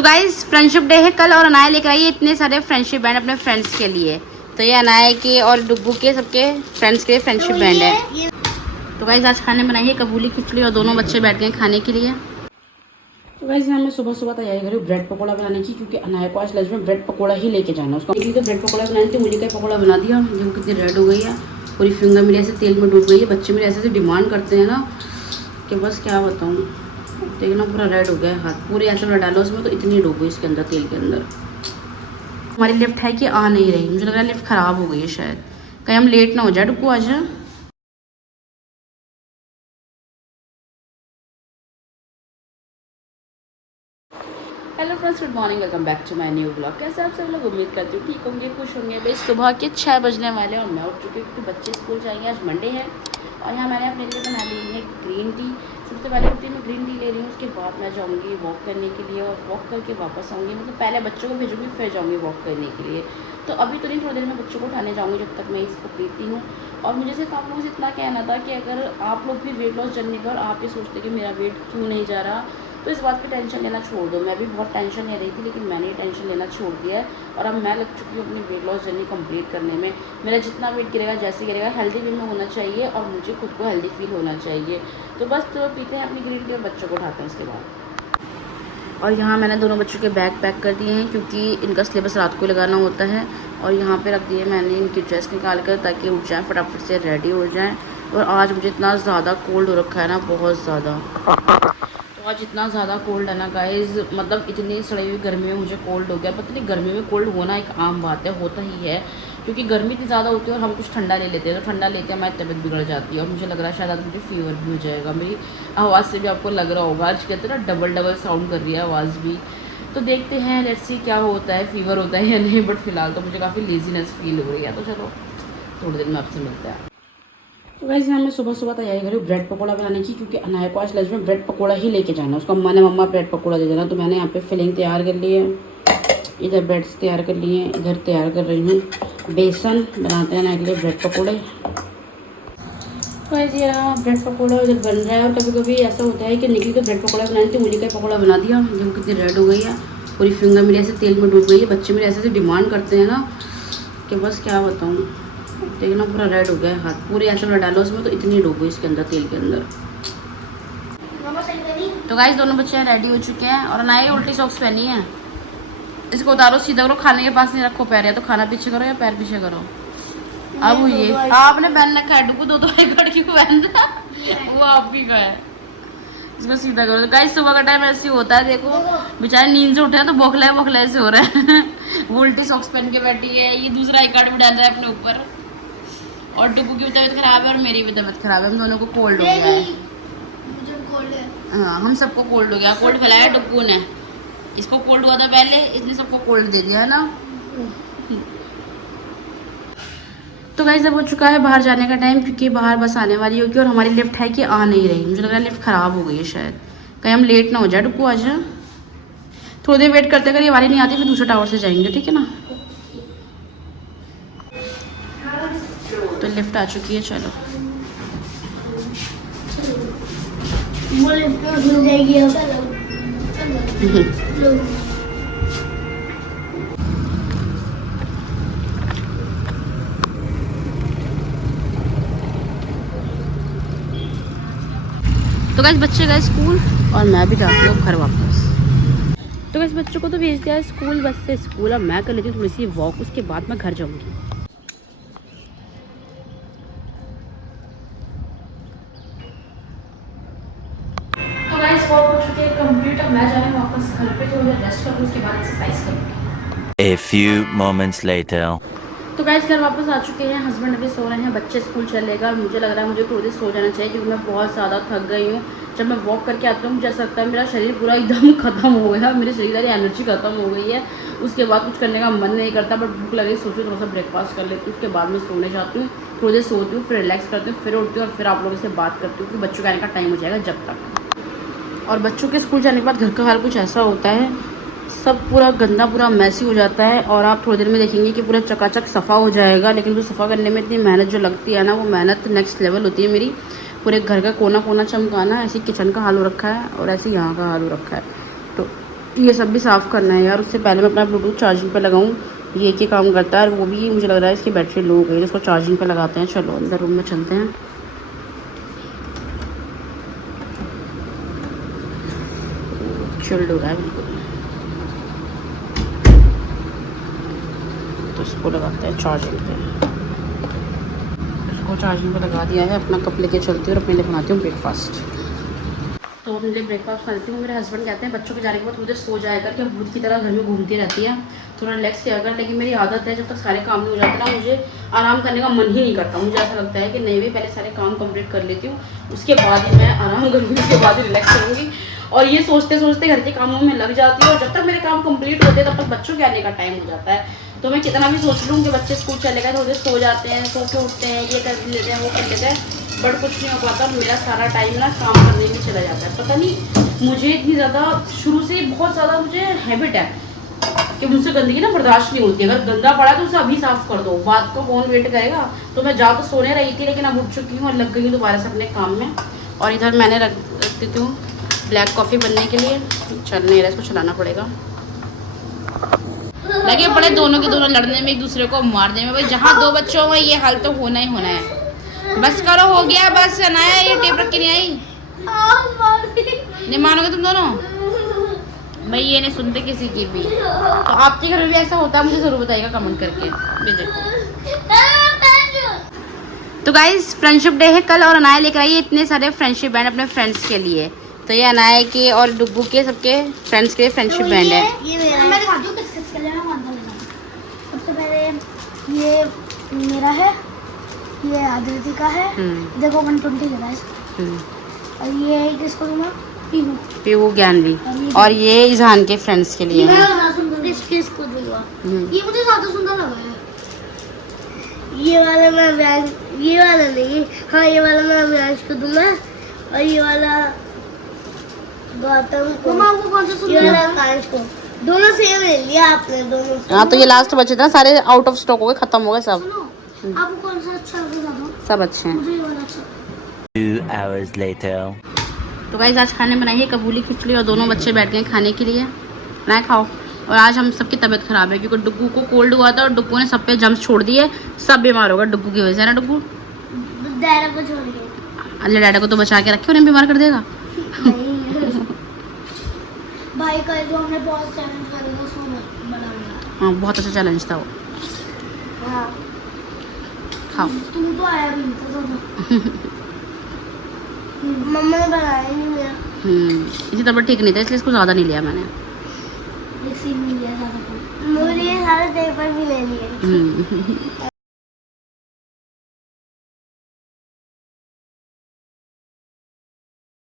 तो guys friendship day है कल और अनाया लेकर आई है इतने सारे फ्रेंडशिप बैंड अपने फ्रेंड्स के लिए। तो ये अनाया के और डुब्बू के सबके फ्रेंड्स के फ्रेंडशिप बैंड है। तो गाइस आज खाने बनाई है कबूली खिचड़ी और दोनों बच्चे बैठ गए खाने के लिए। तो गाइस यहाँ मैं सुबह सुबह तैयारी करूँ ब्रेड पकौड़ा बनाने की, क्योंकि अनाया को आज लंच में ब्रेड पकौड़ा ही लेके जाना है उसको। तो ब्रेड पकौड़ा बनाने थे, मूली का पकौड़ा बना दिया। देखो कितनी रेड हो गई है, पूरी फिंगर मेरे ऐसे तेल में डूब गई है। बच्चे मेरे ऐसे डिमांड करते हैं ना कि बस क्या बताऊँ। देखना पूरा रेड हो गया है हाथ, पूरे ऐसे में डालो उसमें तो इतनी डूब गई इसके अंदर तेल के अंदर। हमारी लिफ्ट है कि आ नहीं रही, मुझे लग रहा है लिफ्ट ख़राब हो गई है शायद, कहीं हम लेट ना हो जाए। डुक्कू आज hello friends, good morning, welcome back to my new blog. कैसे आप सब लोग, उम्मीद करती हूँ ठीक होंगे, खुश होंगे। भाई सुबह के 6 बजने वाले और मैं उठ चुकी हूँ क्योंकि बच्चे स्कूल जाएंगे, आज मंडे है। और यहाँ मैंने अपने लिए बना ली है ग्रीन टी। सबसे पहले उठती मैं ग्रीन टी ले रही हूँ, उसके बाद मैं जाऊँगी वॉक करने के लिए और वॉक करके वापस आऊँगी। मतलब पहले बच्चों को भेजूँगी फिर जाऊँगी वॉक करने के लिए। तो अभी तो नहीं, थोड़ी देर में बच्चों को उठाने जाऊँगी जब तक मैं इसको पीती हूँ। और मुझे सिर्फ आप लोगों से इतना कहना था कि अगर आप लोग भी वेट लॉस जर्नी पर आप ये सोचते कि मेरा वेट क्यों नहीं जा रहा, तो इस बात की टेंशन लेना छोड़ दो। मैं भी बहुत टेंशन ले रही थी, लेकिन मैंने ये टेंशन लेना छोड़ दिया है और अब मैं लग चुकी हूँ अपनी वेट लॉस जर्नी कंप्लीट करने में। मेरा जितना वेट गिरेगा, जैसे गिरेगा, हेल्दी वे में होना चाहिए और मुझे खुद को हेल्दी फील होना चाहिए। तो बस तो पीते हैं अपनी ग्रीन टी और बच्चों को उठाते हैं उसके बाद। और यहाँ मैंने दोनों बच्चों के बैग पैक कर दिए हैं क्योंकि इनका सिलेबस रात को लगाना होता है। और यहाँ पे रख दिए मैंने इनकी ड्रेस निकाल कर ताकि उठ जाएँ, फटाफट से रेडी हो जाएँ। और आज मुझे इतना ज़्यादा कोल्ड हो रखा है ना, बहुत ज़्यादा। तो आज इतना ज़्यादा कोल्ड है ना गाइज़, मतलब इतनी सड़ी हुई गर्मी में मुझे कोल्ड हो गया। पता नहीं, गर्मी में कोल्ड होना एक आम बात है, होता ही है, क्योंकि गर्मी इतनी ज़्यादा होती है और हम कुछ ठंडा ले लेते हैं तो ठंडा लेके हमारी तबीयत बिगड़ जाती है। और मुझे लग रहा है शायद आज मुझे फीवर भी हो जाएगा। मेरी आवाज़ से भी आपको लग रहा होगा, आज कहते हैं ना डबल डबल साउंड कर रही है आवाज़ भी। तो देखते हैं, लेट्स सी क्या होता है, फीवर होता है या नहीं। बट फिलहाल तो मुझे काफ़ी लेजीनेस फील हो रही है। तो चलो थोड़ी देर में आपसे मिलते हैं। तो वैसे यहाँ मैं सुबह सुबह तैयारी करूँ ब्रेड पकौड़ा बनाने की, क्योंकि अनाया को आज लंच में ब्रेड पकौड़ा ही लेके जाना है उसको। अम्मा ने मम्मा ब्रेड पकौड़ा दे देना। तो मैंने यहाँ पे फिलिंग तैयार कर ली है, इधर ब्रेड्स तैयार कर लिए हैं, इधर तैयार कर रही हूँ बेसन। बनाते हैं ना के लिए ब्रेड पकौड़े। तो ऐसे यहाँ ब्रेड पकौड़ा इधर बन रहा है। और कभी कभी ऐसा होता है कि निकली तो ब्रेड पकौड़ा बनानी थी, मूली का पकौड़ा बना दिया। देखो कितनी रेड हो गई है, पूरी फिंगर मेरे ऐसे तेल में डूब गई है। बच्चे मेरे ऐसे डिमांड करते हैं ना कि बस क्या बताऊँ। देखना पूरा रेड हो गया है हाथ, पूरे ऐसे में डालो उसमें तो इतनी डूब गई इसके अंदर तेल के अंदर। तो गाइस दोनों बच्चे रेडी हो चुके हैं और अनाया उल्टी सॉक्स पहनी है। इसको उतारो, सीधा करो, खाने के पास नहीं रखो पैर, या तो खाना पीछे करो या पैर पीछे करो। अब ये आपने पहन रखा है, डुकू दो क्यों पहन रहा, वो आप भी का है। इसको सीधा करो। तो गाइस सुबह का टाइम ऐसे होता है, देखो बेचारे नींद से उठे हैं तो बौखलाए से हो रहा है। वो उल्टी सॉक्स पहन के बैठी है, ये दूसरा एक कार्ड भी डाल रहा है अपने ऊपर। और डुगू की भी तबीयत खराब है और मेरी भी तबीयत खराब है, हम दोनों को कोल्ड हो गया है। हाँ, हम सबको कोल्ड हो गया। कोल्ड फैलाया डुगू ने, इसको कोल्ड हुआ था पहले, इसने सबको कोल्ड दे दिया है ना। तो गाइस अब हो चुका है बाहर जाने का टाइम, क्योंकि बाहर बस आने वाली होगी और हमारी लिफ्ट है कि आ नहीं रही। मुझे लग रहा है लिफ्ट ख़राब हो गई है शायद, कहीं हम लेट ना हो जाए। डुगू आज थोड़ी देर वेट करते, अगर ये वाली नहीं आती फिर दूसरे टावर से जाएंगे, ठीक है ना। तो लिफ्ट आ चुकी है, चलो। वो लिफ्ट मिल जाएगी अब। तो गाइस बच्चे गए स्कूल और मैं भी जाती हूँ घर वापस। तो गाइस बच्चों को तो भेज दिया है स्कूल, बस से स्कूल। अब मैं कर लेती हूँ थोड़ी सी वॉक, उसके बाद मैं घर जाऊँगी। तो गाइस वॉक हो चुकी है कंप्लीट, अब मैं जा रही हूँ वापस घर पे, थोड़ी देर रेस्ट करूँ, उसके बाद एक्सरसाइज करूँगी। A few moments later. तो गाइस घर वापस आ चुके हैं, हस्बैंड अभी सो रहे हैं, बच्चे स्कूल चलेगा और मुझे लग रहा है मुझे थोड़ी देर सो जाना चाहिए, क्योंकि मैं बहुत ज़्यादा थक गई हूँ। जब मैं वॉक करके आती हूँ मुझे ऐसा लगता है मेरा शरीर पूरा एकदम ख़त्म हो गया, मेरे शरीर की एनर्जी ख़त्म हो गई है। उसके बाद कुछ करने का मन नहीं करता, बट भूख लगी, सोचूँ थोड़ा सा ब्रेकफास्ट कर लेती हूँ, उसके बाद मैं सोने जाती हूँ, थोड़ी देर सोती हूँ, फिर रिलैक्स करती हूँ, फिर उठती हूँ और फिर आप लोगों से बात करती हूँ कि बच्चों के आने का टाइम हो जाएगा जब तक। और बच्चों के स्कूल जाने के बाद घर का हाल कुछ ऐसा होता है, सब पूरा गंदा, पूरा मैसी हो जाता है। और आप थोड़ी देर में देखेंगे कि पूरा चकाचक सफ़ा हो जाएगा, लेकिन वो सफ़ा करने में इतनी मेहनत जो लगती है ना, वो मेहनत नेक्स्ट लेवल होती है मेरी। पूरे घर का कोना कोना चमकाना, ऐसे किचन का हाल हो रखा है और ऐसे यहाँ का हाल हो रखा है। तो ये सब भी साफ़ करना है यार। उससे पहले मैं अपना ब्लूटूथ चार्जिंग पे लगाऊँ। ये एक ही काम करता है और वो भी मुझे लग रहा है इसकी बैटरी लो हो गई है। इसको चार्जिंग पे लगाते हैं। चलो अंदर रूम में चलते हैं। चिल्ड हो रहा है बिल्कुल। तो इसको लगाते हैं चार्जिंग पे। इसको चार्जिंग पे लगा दिया है। अपना कप लेके चलती हूँ और अपने लिए बनाती हूँ ब्रेकफास्ट। तो अपने लिए ब्रेकफास्ट बनाती हूँ। मेरे हस्बैंड कहते हैं बच्चों के जाने के बाद थोड़ी देर सो जाया कर, कि भूत की तरह घर में घूमती रहती है, थोड़ा रिलैक्स किया कर। लेकिन मेरी आदत है जब तक सारे काम नहीं हो जाते ना, मुझे आराम करने का मन ही नहीं करता। मुझे ऐसा लगता है कि नहीं भाई, पहले सारे काम कंप्लीट कर लेती हूँ, उसके बाद ही मैं आराम करूँगी, उसके बाद ही रिलैक्स करूँगी। और ये सोचते सोचते घर के कामों में लग जाती हूँ। और जब तक मेरे काम कंप्लीट होते हैं तब तक बच्चों के आने का टाइम हो जाता है। तो मैं कितना भी सोच लूँ कि बच्चे स्कूल चले गए, थोड़े सो जाते हैं, सो के उठते हैं, ये कर लेते हैं, वो कर लेते हैं, बट कुछ नहीं हो पाता। मेरा सारा टाइम ना काम करने में चला जाता है। पता नहीं मुझे इतनी ज़्यादा शुरू से बहुत ज़्यादा मुझे हैबिट है कि मुझसे गंदगी ना बर्दाश्त नहीं होती। अगर गंदा पड़ा तो उसे अभी साफ़ कर दो, बात को कौन वेट करेगा। तो मैं जा तो सोने रही थी, लेकिन अब उठ चुकी हूँ और लग गई हूँ दोबारा से अपने काम में। और इधर मैंने रख देती हूँ ब्लैक कॉफ़ी बनने के लिए। चल नहीं रहा, इसको चलाना पड़ेगा। लगे पड़े दोनों के दोनों लड़ने में, एक दूसरे को मारने में। भाई जहाँ दो बच्चों में ये हाल तो होना ही होना है। बस करो, हो गया बस। ना ये टेप रख के नहीं आई, नहीं मानोगे तुम दोनों भाई। ये नहीं सुनते किसी की भी। तो आपके घर में भी ऐसा होता है? मुझे ज़रूर बताइएगा कमेंट करके। ये देखो तो गाइस, फ्रेंडशिप डे है कल और अनाया लेकर आई है इतने सारे फ्रेंडशिप बैंड अपने फ्रेंड्स के लिए। तो ये अनाया के और डुग्गू के सबके फ्रेंड्स के फ्रेंडशिप बैंड है। ये मेरा मैं दिखाती हूँ किस-किस के लिए मैं मानता हूँ। सबसे पहले ये मेरा है, ये आदित्य का है। देखो 120 का है इसका। और ये किसको दूंगा? पीहू। पीहू, ज्ञानवी। और ये इजहान के फ्रेंड्स के लिए है। इसको दूंगा। ये मुझे ज्यादा सुंदर लगा है। ये वाला मैं ब्रांच, ये वाला नहीं, हाँ ये वाला मैं ब्रांच को दूंगा। और ये वाला गौतम को। मम्मा आपको कौन सा सुंदर लगा? कांच को। दोनों सेम ले लिया आपने, दोनों। हाँ तो ये लास्ट बचे थे ना, सारे आउट ऑफ स्टॉक हो गए, खत्म हो गए सब। सुनो, आपको कौन सा अच्छा लगा ज्यादा? सब अच्छे हैं। मुझे ये वाला अच्छा। 2 hours later. तो गाइस आज खाने बनाई है कबूली खिचड़ी और दोनों बच्चे बैठ गए खाने के लिए। ना खाओ। और आज हम सबकी तबीयत खराब है क्योंकि डुग्गू को कोल्ड हुआ था और डुग्गू ने सब पे जम्स छोड़ दिए। सब बीमार होगा डुग्गू की वजह से, ना डुग्गू? डैडा को छोड़ के। अल्लाह डैडा को तो बचा के रखे, उन्हें बीमार कर देगा। भाई कल जो हमने बहुत चैलेंज करा उसमें बना लिया। हाँ बहुत अच्छा चैलेंज था वो। हाँ खाओ। तुम तो आया भी नहीं था सब। मम्मा ने बनाया नहीं मेरा। इसी तबीयत ठीक नहीं था इसलिए इसको ज़्यादा नहीं लिया मैंने। एक सीन नहीं लिया ज़्यादा। मुझे ये सारे पेपर भी ले लिए।